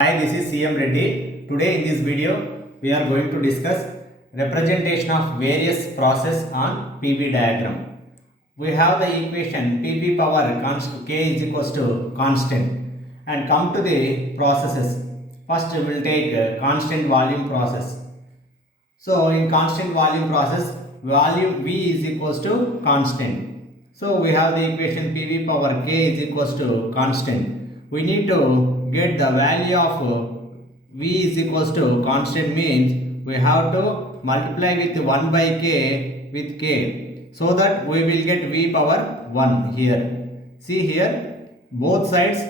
Hi, this is CM Reddy. Today in this video, we are going to discuss representation of various process on PV diagram. We have the equation PV power K is equals to constant and come to the processes. First we will take constant volume process. So in constant volume process, volume V is equals to constant. So we have the equation PV power K is equals to constant. We need to get the value of V is equals to constant means we have to multiply with 1 by K with K, so that we will get V power 1 here. See here, both sides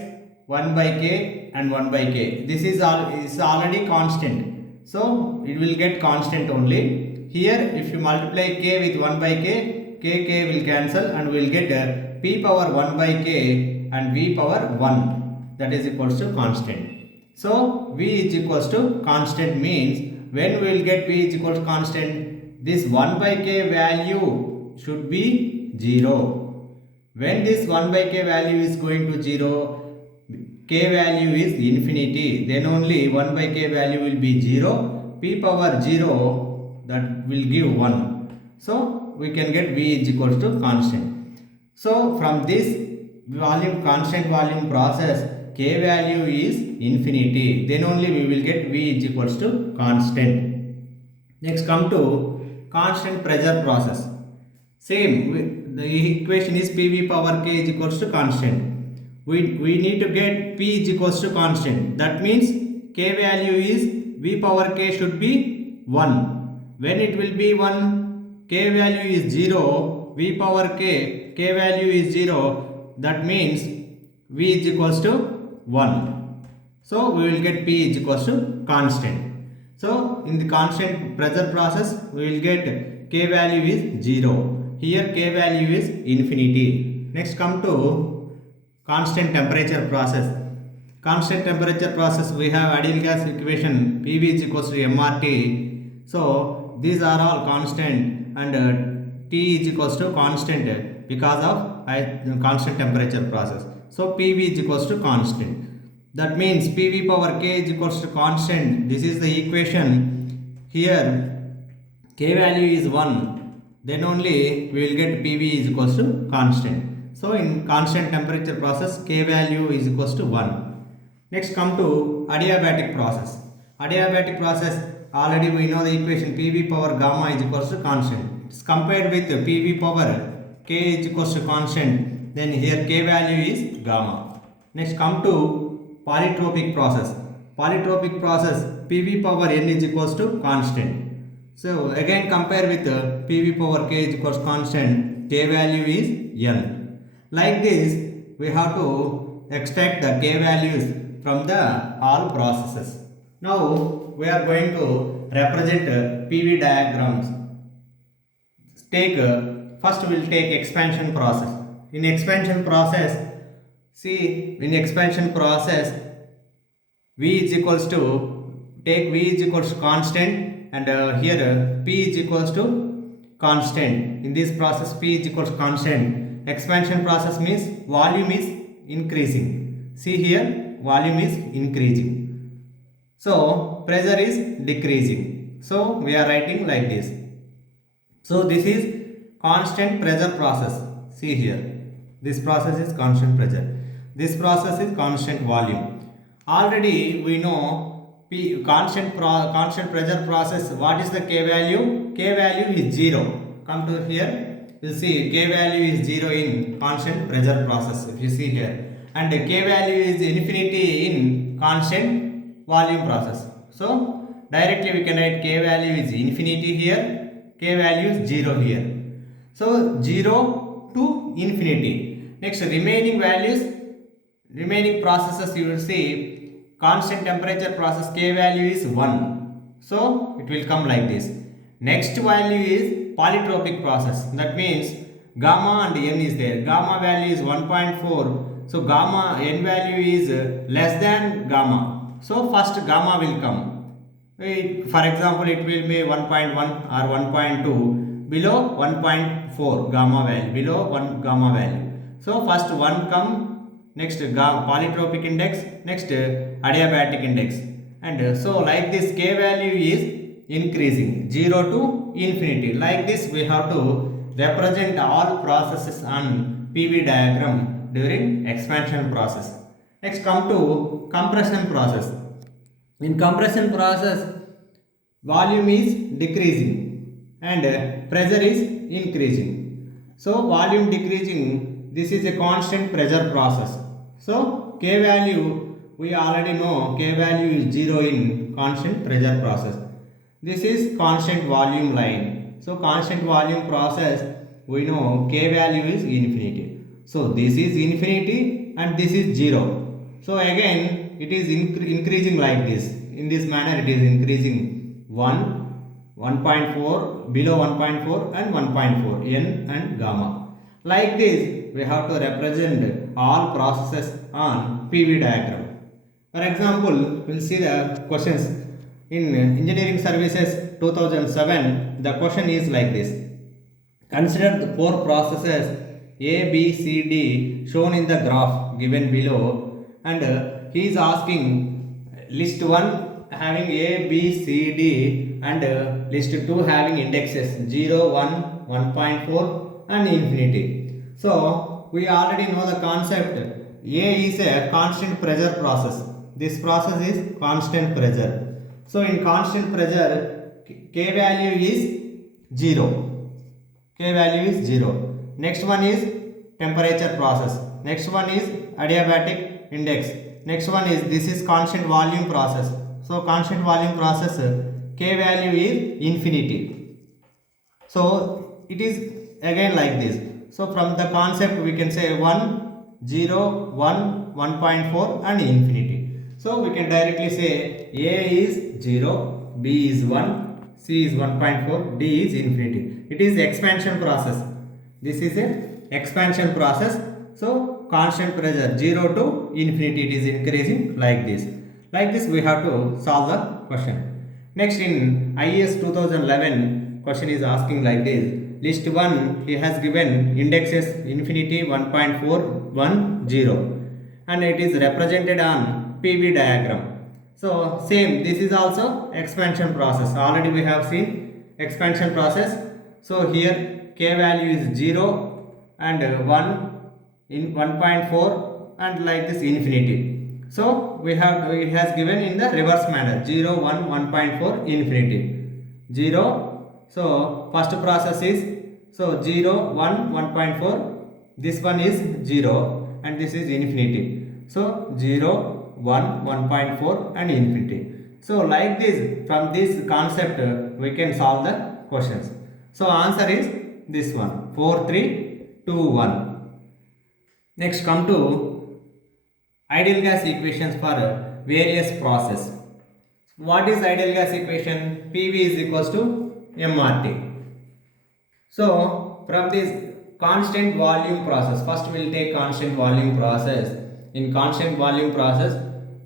1 by K and 1 by K. This is already constant. So it will get constant only. Here if you multiply K with 1 by K will cancel and we will get P power 1 by K and V power 1, that is equals to constant. So V is equals to constant means when we will get V is equals to constant, this 1 by K value should be 0. When this 1 by K value is going to 0, K value is infinity, then only 1 by K value will be 0, P power 0, that will give 1. So we can get V is equals to constant. So from this constant volume process, K value is infinity, then only we will get V is equals to constant. Next come to constant pressure process. Same, the equation is PV power K is equals to constant. We need to get P is equals to constant. That means K value is V power K should be 1. When it will be 1, K value is 0, V power K value is 0. That means V is equals to 1. So we will get P is equals to constant. So in the constant pressure process, we will get K value is 0. Here K value is infinity. Next come to constant temperature process. Constant temperature process, we have ideal gas equation PV is equals to mRT. So these are all constant and T is equals to constant because of constant temperature process. So PV is equals to constant. That means PV power K is equals to constant. This is the equation. Here K value is 1. Then only we will get PV is equals to constant. So in constant temperature process, K value is equals to 1. Next come to adiabatic process. Adiabatic process, already we know the equation PV power gamma is equals to constant. It's compared with PV power K is equals to constant. Then here K value is gamma. Next come to polytropic process. Polytropic process, PV power N is equals to constant. So again compare with PV power K is equals to constant, K value is N. Like this, we have to extract the K values from the all processes. Now we are going to represent PV diagrams. First we will take expansion process. In expansion process, in expansion process, V is equals to, take V is equals to constant and here P is equals to constant. In this process P is equals to constant. Expansion process means volume is increasing. See here, volume is increasing. So pressure is decreasing. So we are writing like this. So this is constant pressure process. See here, this process is constant pressure. This process is constant volume. Already we know constant pressure process. What is the K value? K value is 0. Come to here. You see K value is 0 in constant pressure process, if you see here, and K value is infinity in constant volume process. So directly we can write K value is infinity here, K value is 0 here. So 0 to infinity. Next remaining values, remaining processes you will see constant temperature process K value is 1. So it will come like this. Next value is polytropic process. That means gamma and N is there. Gamma value is 1.4. So gamma N value is less than gamma. So first gamma will come. For example, it will be 1.1 or 1.2, below 1.4 gamma value, below 1 gamma value. So first 1 come, next polytropic index, next adiabatic index. And so like this k value is increasing 0 to infinity. Like this we have to represent all processes on PV diagram during expansion process. Next come to compression process. In compression process, volume is decreasing and pressure is increasing. So volume decreasing, this is a constant pressure process. So k value, we already know k value is 0 in constant pressure process. This is constant volume line. So constant volume process, we know k value is infinity. So this is infinity and this is 0. So again it is increasing like this. In this manner it is increasing 1, 1.4, below 1.4 and 1.4, n and gamma. Like this we have to represent all processes on PV diagram. For example, we will see the questions in Engineering Services 2007. The question is like this: consider the 4 processes A, B, C, D shown in the graph given below, and he is asking list 1 having A, B, C, D and list 2 having indexes 0, 1, 1.4 and infinity. So we already know the concept. A is a constant pressure process. This process is constant pressure. So in constant pressure, k value is 0. K value is 0. Next one is temperature process. Next one is adiabatic index. Next one is, this is constant volume process. So constant volume process, k value is infinity. So it is again like this. So from the concept we can say 1, 0, 1, 1.4 and infinity. So we can directly say A is 0, B is 1, C is 1.4, D is infinity. It is expansion process. This is a expansion process. So constant pressure 0 to infinity, it is increasing like this. Like this we have to solve the question. Next in IAS 2011, question is asking like this: list 1, he has given indexes infinity, 1.4, 1, 0 and it is represented on PV diagram. So same, this is also expansion process. Already we have seen expansion process. So here k value is 0 and 1 in 1.4 and like this infinity. So we have, it has given in the reverse manner: 0, 1, 1.4, infinity, 0. So first process is, so 0, 1, 1.4, this one is 0 and this is infinity. So 0, 1, 1.4 and infinity. So like this, from this concept we can solve the questions. So answer is this one, 4, 3, 2, 1. Next come to ideal gas equations for various process. What is ideal gas equation? PV is equals to MRT. So from this constant volume process, first we will take constant volume process. In constant volume process,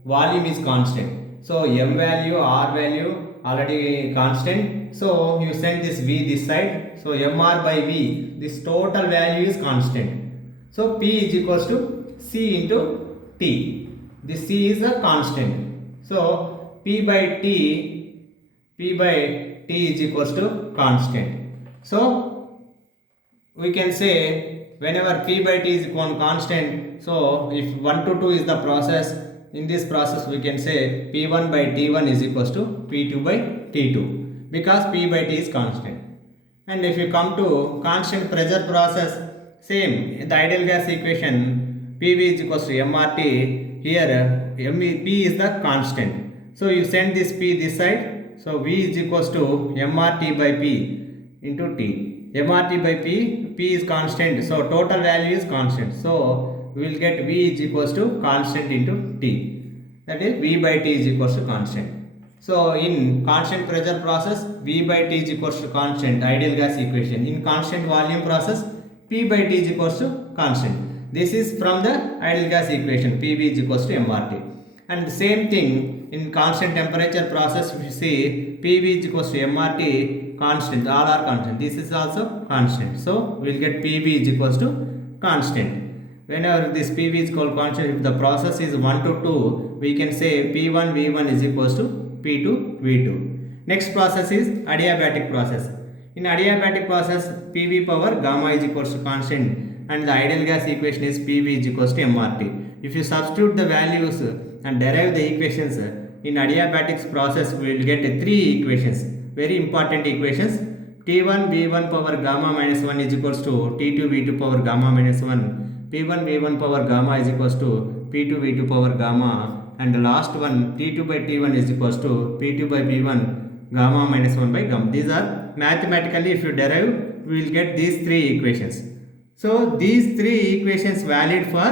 volume is constant. So M value, R value already constant. So you send this V this side. So MR by V, this total value is constant. So P is equals to C into T. This C is a constant. So P by T is equals to constant. So we can say whenever P by T is equal to constant, so if 1 to 2 is the process, in this process we can say P1 by T1 is equals to P2 by T2, because P by T is constant. And if you come to constant pressure process, same, the ideal gas equation PV is equals to MRT. Here P is the constant. So you send this P this side. So V is equals to MRT by P into T. MRT by P, P is constant. So total value is constant. So we will get V is equals to constant into T. That is V by T is equals to constant. So in constant pressure process, V by T is equals to constant, ideal gas equation. In constant volume process, P by T is equals to constant. This is from the ideal gas equation, PV is equals to MRT. And the same thing in constant temperature process, we see PV is equals to MRT, constant, all are constant. This is also constant. So we will get PV is equals to constant. Whenever this PV is called constant, if the process is 1 to 2, we can say P1 V1 is equals to P2 V2. Next process is adiabatic process. In adiabatic process, PV power gamma is equals to constant and the ideal gas equation is PV is equals to MRT. If you substitute the values and derive the equations in adiabatic process, we will get three equations, very important equations. T1 V1 power gamma minus 1 is equals to T2 V2 power gamma minus 1. P1 V1 power gamma is equals to P2 V2 power gamma, and the last one T2 by T1 is equals to P2 by P1 gamma minus 1 by gamma. These are mathematically, if you derive, we will get these three equations. So these three equations valid for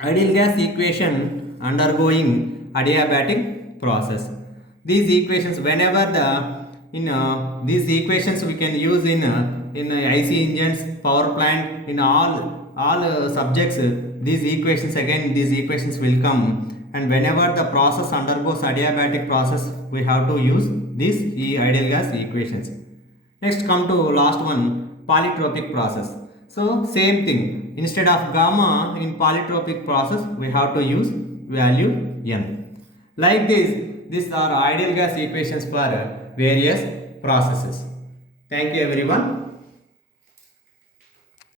ideal gas equation undergoing adiabatic process. These equations, whenever these equations we can use in IC engines, power plant, in all subjects. These equations will come, and whenever the process undergoes adiabatic process, we have to use these ideal gas equations. Next, come to last one, polytropic process. So same thing, instead of gamma in polytropic process, we have to use value n. Like this, these are ideal gas equations for various processes. Thank you everyone.